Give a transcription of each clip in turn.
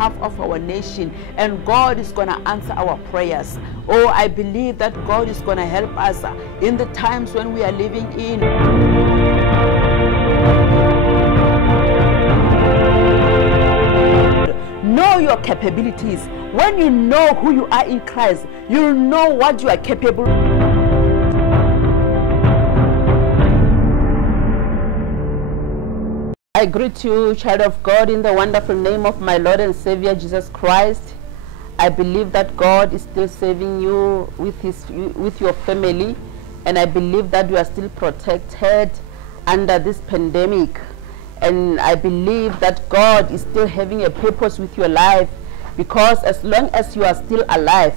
behalf of our nation, and God is going to answer our prayers. Oh, I believe that God is going to help us in the times when we are living in. Know your capabilities. When you know who you are in Christ, you'll know what you are capable of. I greet you, child of God, in the wonderful name of my Lord and Savior Jesus Christ. I believe that God is still saving you with your family, and I believe that you are still protected under this pandemic. And I believe that God is still having a purpose with your life, because as long as you are still alive,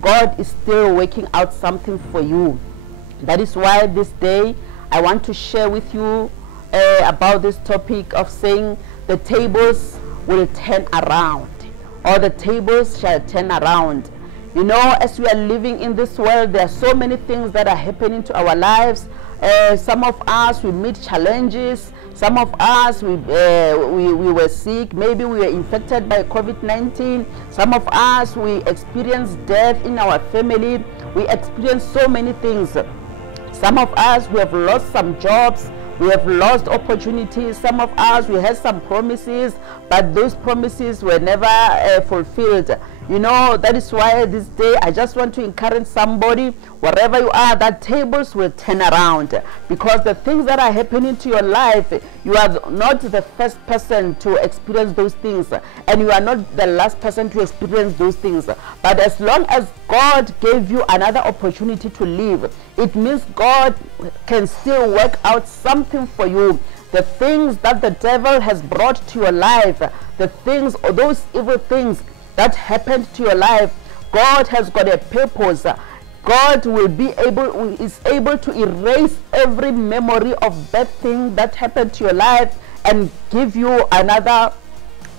God is still working out something for you. That is why this day I want to share with you about this topic of saying the tables will turn around, or the tables shall turn around. You know, as we are living in this world, there are so many things that are happening to our lives. Some of us, we meet challenges. Some of us, we were sick. Maybe we were infected by COVID-19. Some of us, we experienced death in our family. We experienced so many things. Some of us, we have lost some jobs. We have lost opportunities. Some of us, we had some promises, but those promises were never fulfilled. You know, that is why this day I just want to encourage somebody, wherever you are, that tables will turn around. Because the things that are happening to your life, you are not the first person to experience those things, and you are not the last person to experience those things. But as long as God gave you another opportunity to live, it means God can still work out something for you. The things that the devil has brought to your life, the things, or those evil things that happened to your life, God has got a purpose. God is able to erase every memory of that thing that happened to your life and give you another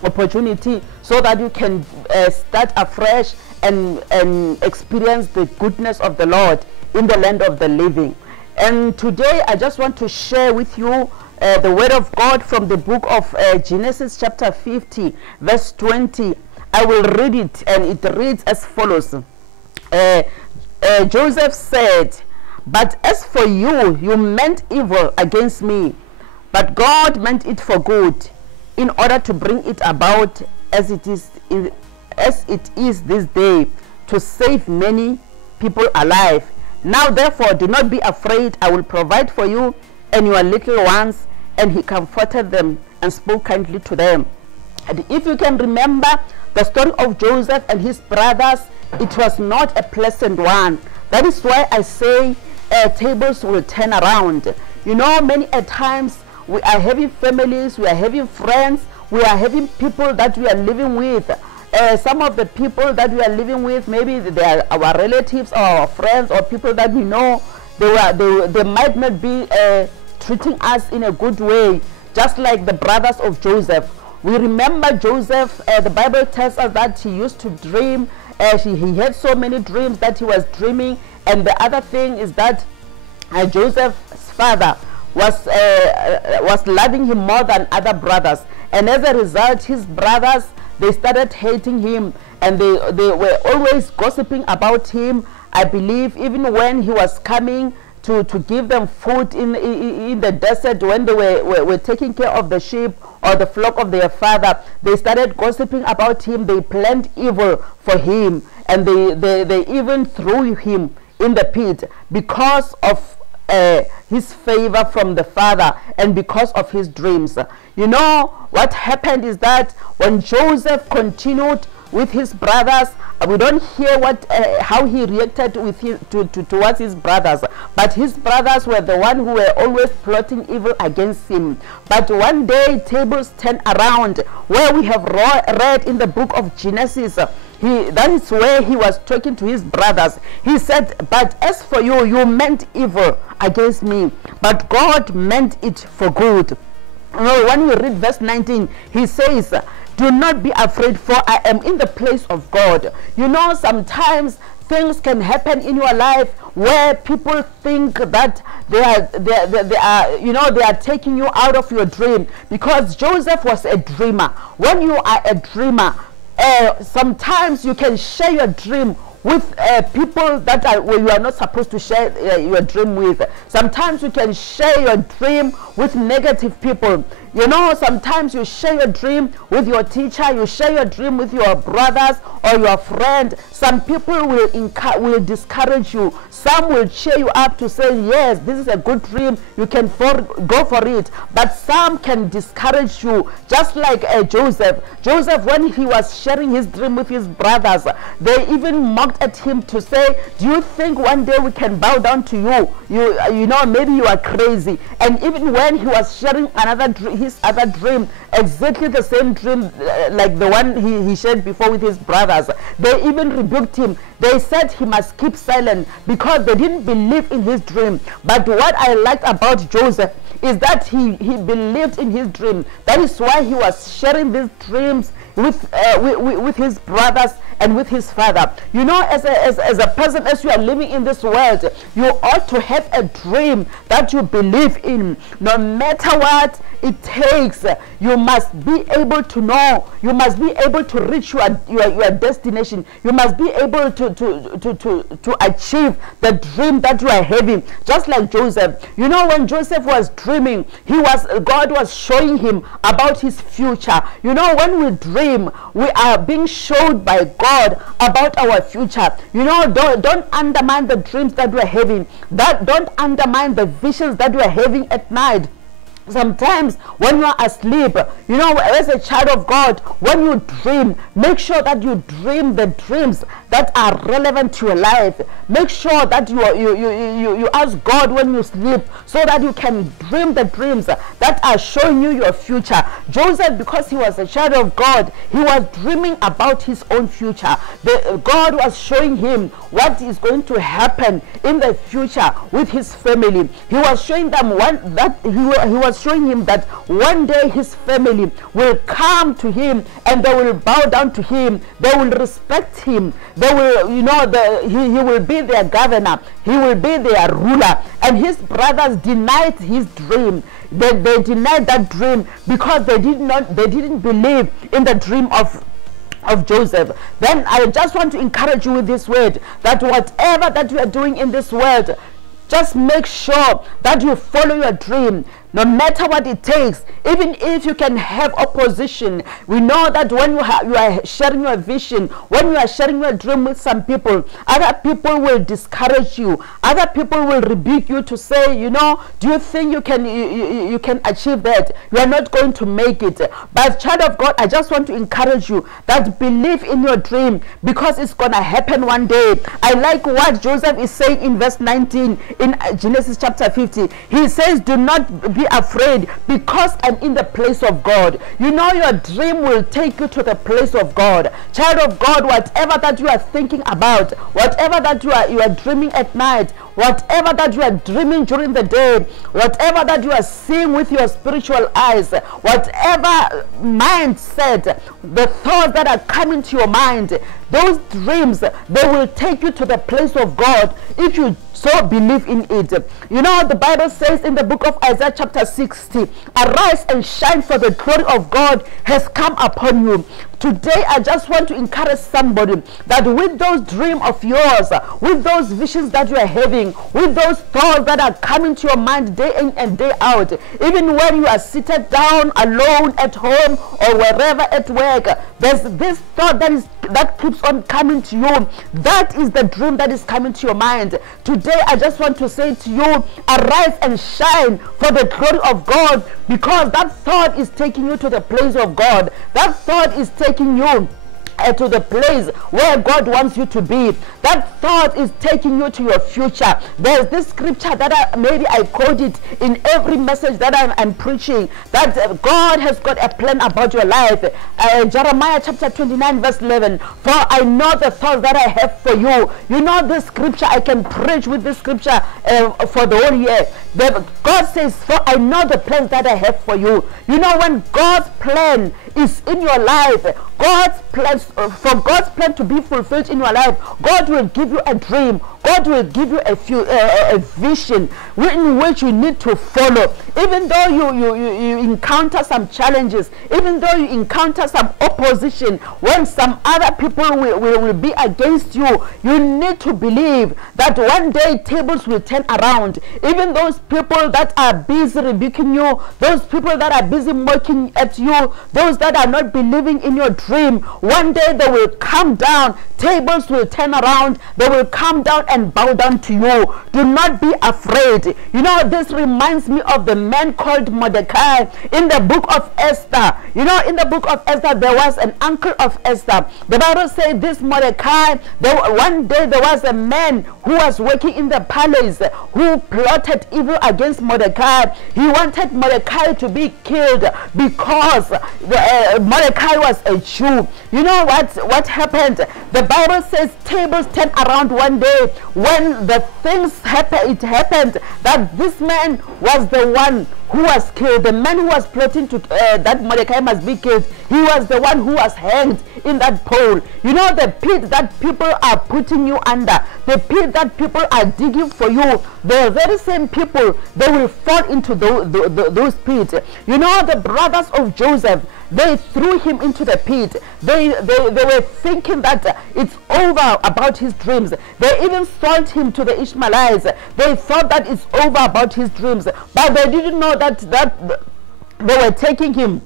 opportunity so that you can start afresh and experience the goodness of the Lord in the land of the living. And today I just want to share with you the word of God from the book of Genesis chapter 50 verse 20. I will read it, and it reads as follows. Joseph said, "But as for you, you meant evil against me, but God meant it for good, in order to bring it about as it is this day, to save many people alive. Now therefore do not be afraid. I will provide for you and your little ones." And he comforted them and spoke kindly to them. And if you can remember the story of Joseph and his brothers, it was not a pleasant one. That is why I say tables will turn around. You know, many a times we are having families, we are having friends, we are having people that we are living with. Some of the people that we are living with, maybe they are our relatives or our friends or people that we know, they might not be treating us in a good way, just like the brothers of Joseph. We remember Joseph, the Bible tells us that he used to dream. He had so many dreams that he was dreaming. And the other thing is that Joseph's father was loving him more than other brothers. And as a result, his brothers, they started hating him, and they were always gossiping about him. I believe even when he was coming to give them food in the desert, when they were taking care of the sheep or the flock of their father, they started gossiping about him. They planned evil for him, and they even threw him in the pit because of his favor from the father and because of his dreams. You know, what happened is that when Joseph continued with his brothers, we don't hear how he reacted towards his brothers, but his brothers were the one who were always plotting evil against him. But one day tables turned around, where we have read in the book of Genesis. That is where he was talking to his brothers. He said, "But as for you, you meant evil against me, but God meant it for good." You know, when we read verse 19, he says, "Do not be afraid, for I am in the place of God." You know, sometimes things can happen in your life where people think that they are taking you out of your dream, because Joseph was a dreamer. When you are a dreamer, sometimes you can share your dream with people that you are not supposed to share your dream with. Sometimes you can share your dream with negative people. You know, sometimes you share your dream with your teacher, you share your dream with your brothers or your friend. Some people will discourage you. Some will cheer you up to say, yes, this is a good dream, you can go for it. But some can discourage you, just like Joseph. Joseph, when he was sharing his dream with his brothers, they even mocked at him to say, do you think one day we can bow down to you? You know, maybe you are crazy. And even when he was sharing his other dream, exactly the same dream like the one he shared before with his brothers, they even rebuked him. They said he must keep silent because they didn't believe in his dream. But what I liked about Joseph is that he believed in his dream. That is why he was sharing these dreams with his brothers and with his father. You know, as a person, as you are living in this world, you ought to have a dream that you believe in. No matter what it takes, you must be able to know, you must be able to reach your destination. You must be able to achieve the dream that you are having. Just like Joseph. You know, when Joseph was dreaming, God was showing him about his future. You know, when we dream, we are being showed by God about our future. You know, don't undermine the dreams that we are having. Don't undermine the visions that we are having at night. Sometimes when you are asleep, you know, as a child of God, when you dream, make sure that you dream the dreams that are relevant to your life. Make sure that you ask God when you sleep, so that you can dream the dreams that are showing you your future. Joseph, because he was a child of God, he was dreaming about his own future. God was showing him what is going to happen in the future with his family. He was showing them he was showing him that one day his family will come to him and they will bow down to him. They will respect him. They will, you know, he will be their governor. He will be their ruler. And his brothers denied his dream. They denied that dream because they didn't believe in the dream of Joseph. Then I just want to encourage you with this word, that whatever that you are doing in this world, just make sure that you follow your dream, no matter what it takes. Even if you can have opposition, we know that when you are sharing your vision, when you are sharing your dream with some people, other people will discourage you. Other people will rebuke you to say, you know, do you think you can achieve that? You are not going to make it. But child of God, I just want to encourage you that believe in your dream, because it's going to happen one day. I like what Joseph is saying in verse 19 in Genesis chapter 50. He says, do not be afraid, because I'm in the place of God. You know, your dream will take you to the place of God. Child of God, whatever that you are thinking about, whatever that you are dreaming at night, whatever that you are dreaming during the day, whatever that you are seeing with your spiritual eyes, whatever mindset, the thoughts that are coming to your mind, those dreams, they will take you to the place of God if you so believe in it. You know, the Bible says in the book of Isaiah chapter 60, arise and shine, for the glory of God has come upon you. Today, I just want to encourage somebody that with those dreams of yours, with those visions that you are having, with those thoughts that are coming to your mind day in and day out, even when you are seated down alone at home or wherever at work, there's this thought that keeps on coming to you. That is the dream that is coming to your mind. Today, I just want to say to you, arise and shine for the glory of God, because that thought is taking you to the place of God. That thought is taking you to the place where God wants you to be. That thought is taking you to your future. There's this scripture that maybe I quote it in every message that I'm preaching, that God has got a plan about your life. Jeremiah chapter 29 verse 11, for I know the thoughts that I have for you. You know this scripture, I can preach with this scripture for the whole year. God says, for I know the plans that I have for you. You know, when God's plan is in your life, God's plans, for God's plan to be fulfilled in your life, God will give you a dream. God will give you a vision in which you need to follow. Even though you encounter some challenges, even though you encounter some opposition, when some other people will be against you, you need to believe that one day tables will turn around. Even those people that are busy rebuking you, those people that are busy mocking at you, those that are not believing in your dream, one day they will come down. Tables will turn around. They will come down and bow down to you. Do not be afraid. You know, this reminds me of the man called Mordecai in the book of Esther. You know, in the book of Esther, there was an uncle of Esther. The Bible says this Mordecai, one day there was a man who was working in the palace who plotted evil against Mordecai. He wanted Mordecai to be killed because Mordecai was a Jew. You know what happened? The Bible says tables turned around one day. When the things happened, it happened that this man was the one who was killed. The man who was plotting to that Mordecai must be killed, he was the one who was hanged in that pole. You know, the pit that people are putting you under, the pit that people are digging for you, the very same people, they will fall into those pits. You know, the brothers of Joseph, they threw him into the pit. They were thinking that it's over about his dreams. They even sold him to the Ishmaelites. They thought that it's over about his dreams, but they didn't know that they were taking him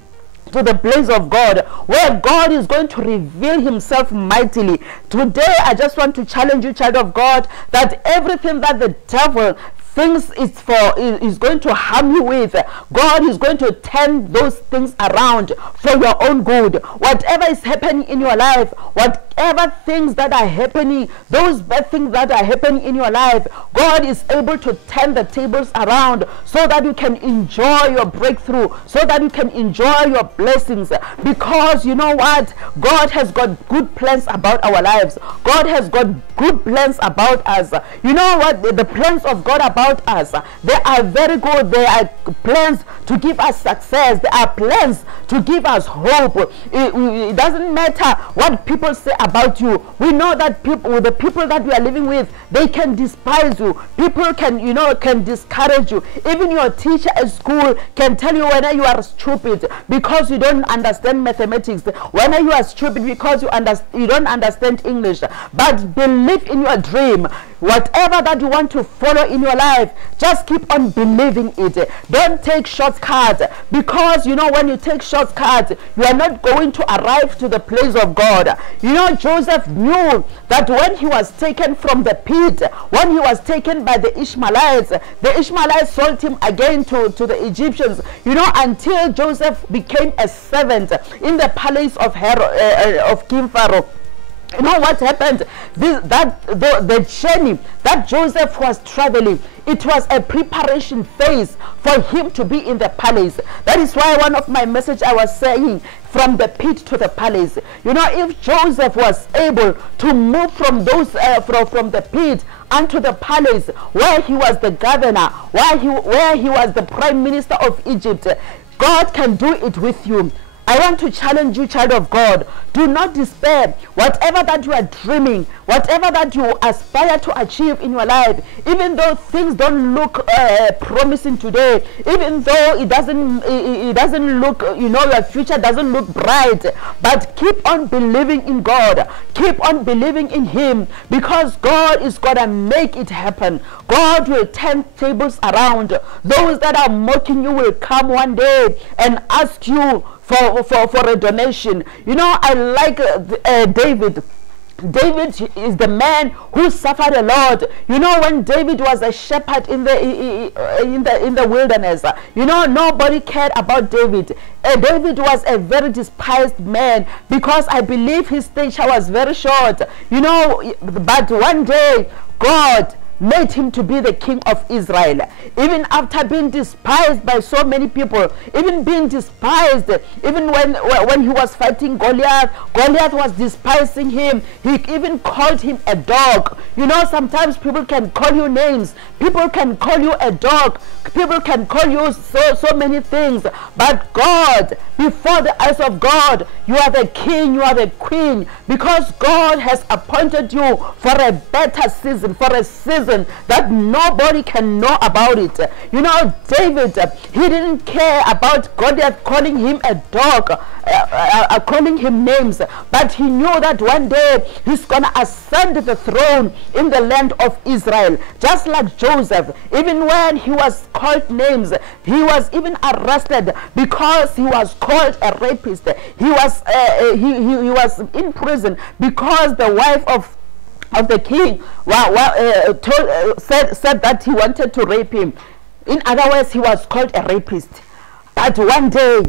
to the place of God, where God is going to reveal himself mightily. Today, I just want to challenge you, child of God, that everything that the devil thinks is going to harm you with, God is going to turn those things around for your own good. Whatever is happening in your life, whatever things that are happening, those bad things that are happening in your life, God is able to turn the tables around so that you can enjoy your breakthrough, so that you can enjoy your blessings. Because you know what? God has got good plans about our lives. God has got good plans about us. You know what? The plans of God about us, they are very good. They are plans to give us success. They are plans to give us hope. It doesn't matter what people say about you. We know that the people that we are living with, they can despise you. People can discourage you. Even your teacher at school can tell you whether you are stupid because you don't understand mathematics, whether you are stupid because you don't understand English. But believe in your dream. Whatever that you want to follow in your life, just keep on believing it. Don't take shortcuts, because you know, when you take shortcuts, you are not going to arrive to the place of God. You know, Joseph knew that when he was taken from the pit, when he was taken by the Ishmaelites sold him again to the Egyptians, you know, until Joseph became a servant in the palace of King Pharaoh. You know what happened? The journey that Joseph was traveling, it was a preparation phase for him to be in the palace. That is why one of my message I was saying, from the pit to the palace. You know, if Joseph was able to move from from the pit unto the palace, where he was the governor, where he was the prime minister of Egypt, God can do it with you. I want to challenge you, child of God. Do not despair. Whatever that you are dreaming, whatever that you aspire to achieve in your life, even though things don't look promising today, even though it doesn't look, you know, your future doesn't look bright, but keep on believing in God. Keep on believing in Him, because God is gonna make it happen. God will turn tables around. Those that are mocking you will come one day and ask you for a donation. You know, I like David. David is the man who suffered a lot. You know, when David was a shepherd in the wilderness, you know, nobody cared about David. David was a very despised man, because I believe his stature was very short. You know, but one day God made him to be the king of Israel, even after being despised by so many people, even being despised, even when he was fighting Goliath was despising him. He even called him a dog. You know, sometimes people can call you names, people can call you a dog, people can call you so many things, but God, before the eyes of God. You are the king, you are the queen, because God has appointed you for a better season, for a season that nobody can know about it. You know, David, he didn't care about Goliath calling him a dog, calling him names, but he knew that one day he's gonna ascend the throne in the land of Israel. Just like Joseph, even when he was called names, he was even arrested because he was called a rapist. He was he was in prison because the wife of the king said that he wanted to rape him. In other words, he was called a rapist. But one day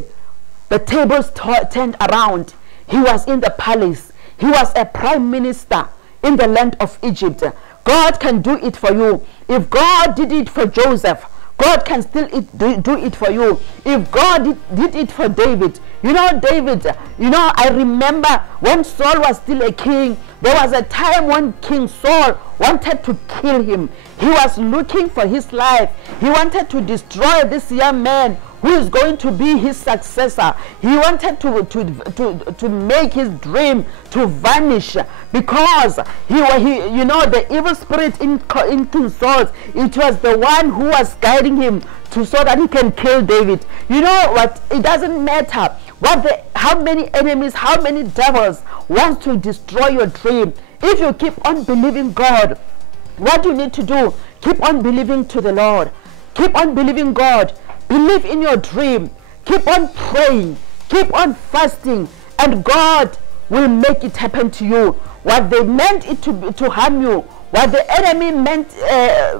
the tables turned around. He was in the palace. He was a prime minister in the land of Egypt. God can do it for you. If God did it for Joseph, God can still do it for you. If God did it for David, you know, David, you know, I remember when Saul was still a king, there was a time when King Saul wanted to kill him. He was looking for his life. He wanted to destroy this young man who is going to be his successor. He wanted to make his dream to vanish, because he you know, the evil spirit in King Saul, it was the one who was guiding him so that he can kill David. You know what? It doesn't matter how many enemies, how many devils want to destroy your dream. If you keep on believing God, what you need to do, keep on believing to the Lord. Keep on believing God. Believe in your dream. Keep on praying. Keep on fasting, and God will make it happen to you. What they meant it to harm you, what the enemy meant,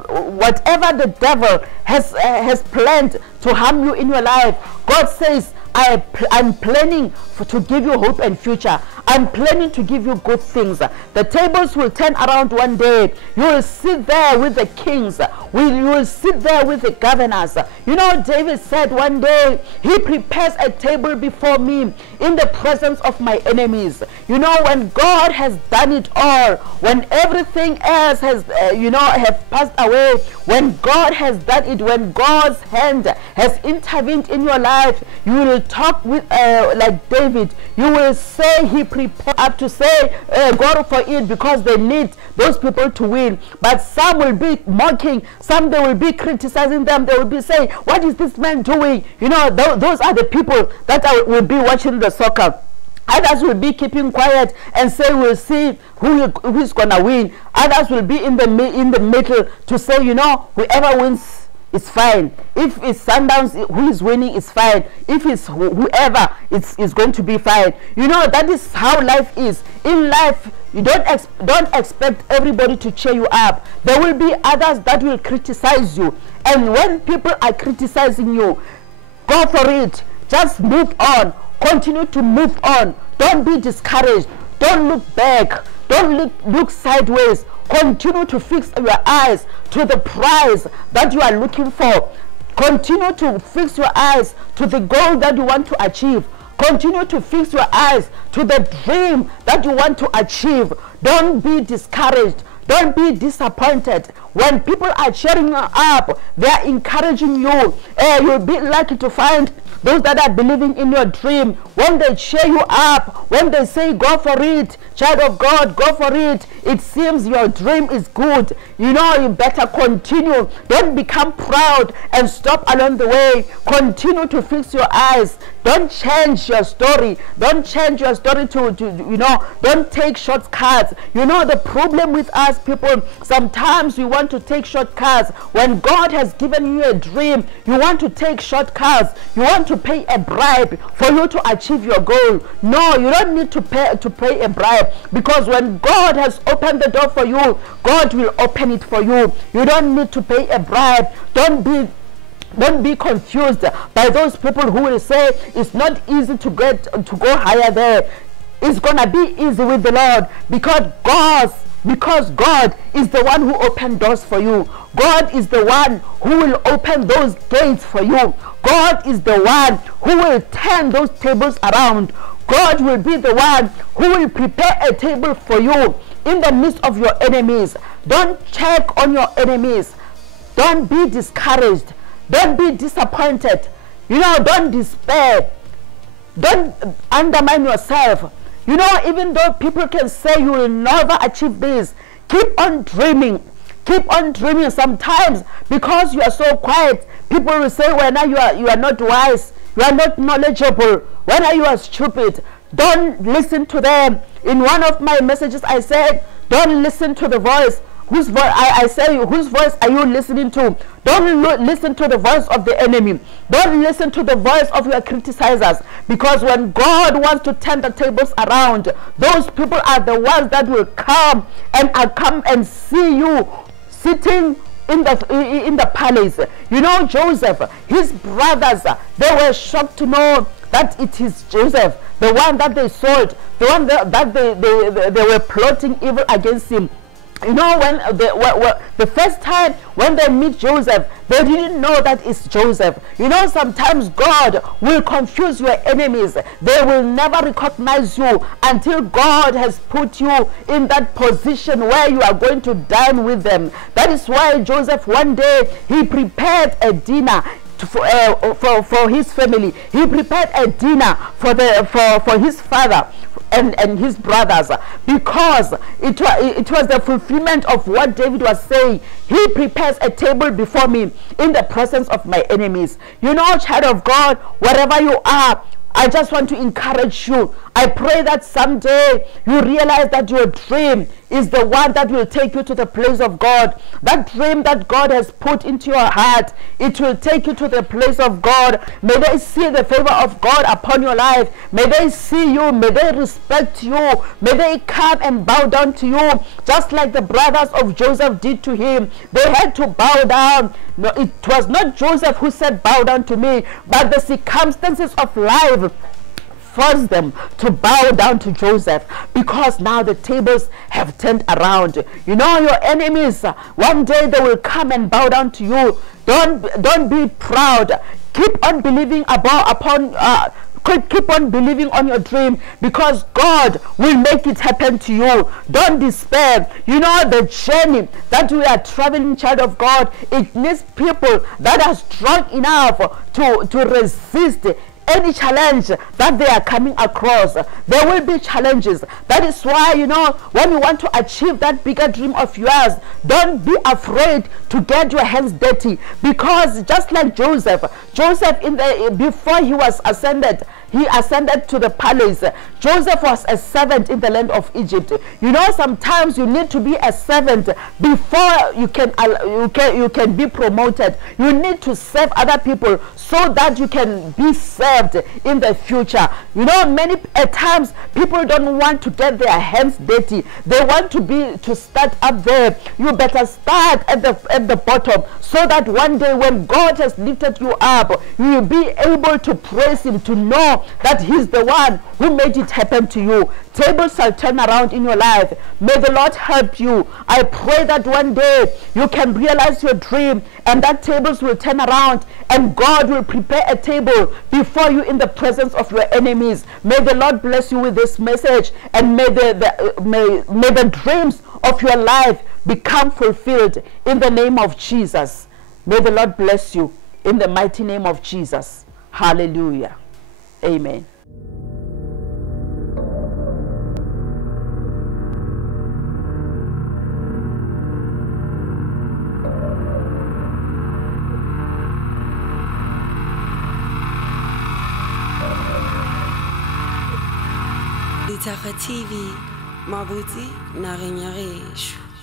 whatever the devil has planned to harm you in your life, God says, I'm planning to give you hope and future. I'm planning to give you good things. The tables will turn around one day. You will sit there with the kings. You will sit there with the governors. You know, David said one day, he prepares a table before me in the presence of my enemies. You know, when God has done it all, when everything else has, have passed away, when God has done it, when God's hand has intervened in your life, you will talk with like David. You will say he prepared up to say go for it, because they need those people to win. But some will be mocking, some they will be criticizing them. They will be saying, what is this man doing? You know, those are the people that will be watching the soccer. Others will be keeping quiet and say, we'll see who's gonna win. Others will be in the middle to say, you know, whoever wins, it's fine. If it's Sundowns who is winning, it's fine. If it's whoever, it's going to be fine. You know, that is how life is. In life, you don't expect everybody to cheer you up. There will be others that will criticize you. And when people are criticizing you, go for it. Just move on. Continue to move on. Don't be discouraged. Don't look back. Don't look sideways. Continue to fix your eyes to the prize that you are looking for. Continue to fix your eyes to the goal that you want to achieve. Continue to fix your eyes to the dream that you want to achieve. Don't be discouraged. Don't be disappointed. When people are cheering you up, they are encouraging you. You'll be lucky to find those that are believing in your dream. When they cheer you up, when they say go for it, child of God, go for it, it seems your dream is good. You know, you better continue. Don't become proud and stop along the way. Continue to fix your eyes. Don't change your story. Don't change your story to you know, don't take shortcuts. You know, the problem with us people, sometimes we want to take shortcuts. When God has given you a dream, you want to take shortcuts. You want to pay a bribe for you to achieve your goal. No, you don't need to pay a bribe, because when God has opened the door for you, God will open it for you. You don't need to pay a bribe. Don't be confused by those people who will say it's not easy to go higher there. It's gonna be easy with the Lord, because God is the one who opened doors for you. God is the one who will open those gates for you. God is the one who will turn those tables around. God will be the one who will prepare a table for you in the midst of your enemies. Don't check on your enemies. Don't be discouraged. Don't be disappointed. You know, don't despair. Don't undermine yourself. You know, even though people can say you will never achieve this, keep on dreaming. Keep on dreaming. Sometimes, because you are so quiet, people will say, well, now you are not wise, you are not knowledgeable, when you are stupid. Don't listen to them. In one of my messages, I said, don't listen to the voice. Whose voice? I say, whose voice are you listening to? Don't listen to the voice of the enemy. Don't listen to the voice of your criticizers. Because when God wants to turn the tables around, those people are the ones that will come and see you sitting in the palace. You know, Joseph, his brothers, they were shocked to know that it is Joseph, the one that they sold, the one that they were plotting evil against him. You know, when the first time when they meet Joseph, they didn't know that it's Joseph. You know, sometimes God will confuse your enemies. They will never recognize you until God has put you in that position where you are going to dine with them. That is why Joseph, one day, he prepared a dinner for his family. He prepared a dinner for his father and his brothers, because it was the fulfillment of what David was saying. He prepares a table before me in the presence of my enemies. You know, child of God, wherever you are, I just want to encourage you. I pray that someday you realize that your dream is the one that will take you to the place of God. That dream that God has put into your heart, it will take you to the place of God. May they see the favor of God upon your life. May they see you. May they respect you. May they come and bow down to you, just like the brothers of Joseph did to him. They had to bow down. No, it was not Joseph who said, bow down to me, but the circumstances of life forced them to bow down to Joseph, because now the tables have turned around. You know, your enemies, one day they will come and bow down to you. Don't be proud. Keep on believing keep on believing on your dream, because God will make it happen to you. Don't despair. You know, the journey that we are traveling, child of God, it needs people that are strong enough to resist any challenge that they are coming across. There will be challenges. That is why, you know, when you want to achieve that bigger dream of yours, don't be afraid to get your hands dirty, because just like Joseph before he was ascended, he ascended to the palace. Joseph was a servant in the land of Egypt. You know, sometimes you need to be a servant before you can be promoted. You need to serve other people so that you can be served in the future. You know, many times people don't want to get their hands dirty. They want to start up there. You better start at the bottom, so that one day when God has lifted you up, you will be able to praise him, to know that he's the one who made it happen to you. Tables shall turn around in your life. May the Lord help you. I pray that one day you can realize your dream, and that tables will turn around, and God will prepare a table before you in the presence of your enemies. May the Lord bless you with this message, and may the dreams of your life become fulfilled in the name of Jesus. May the Lord bless you in the mighty name of Jesus. Hallelujah. Amen. Litara TV, Mabuti Narinyare.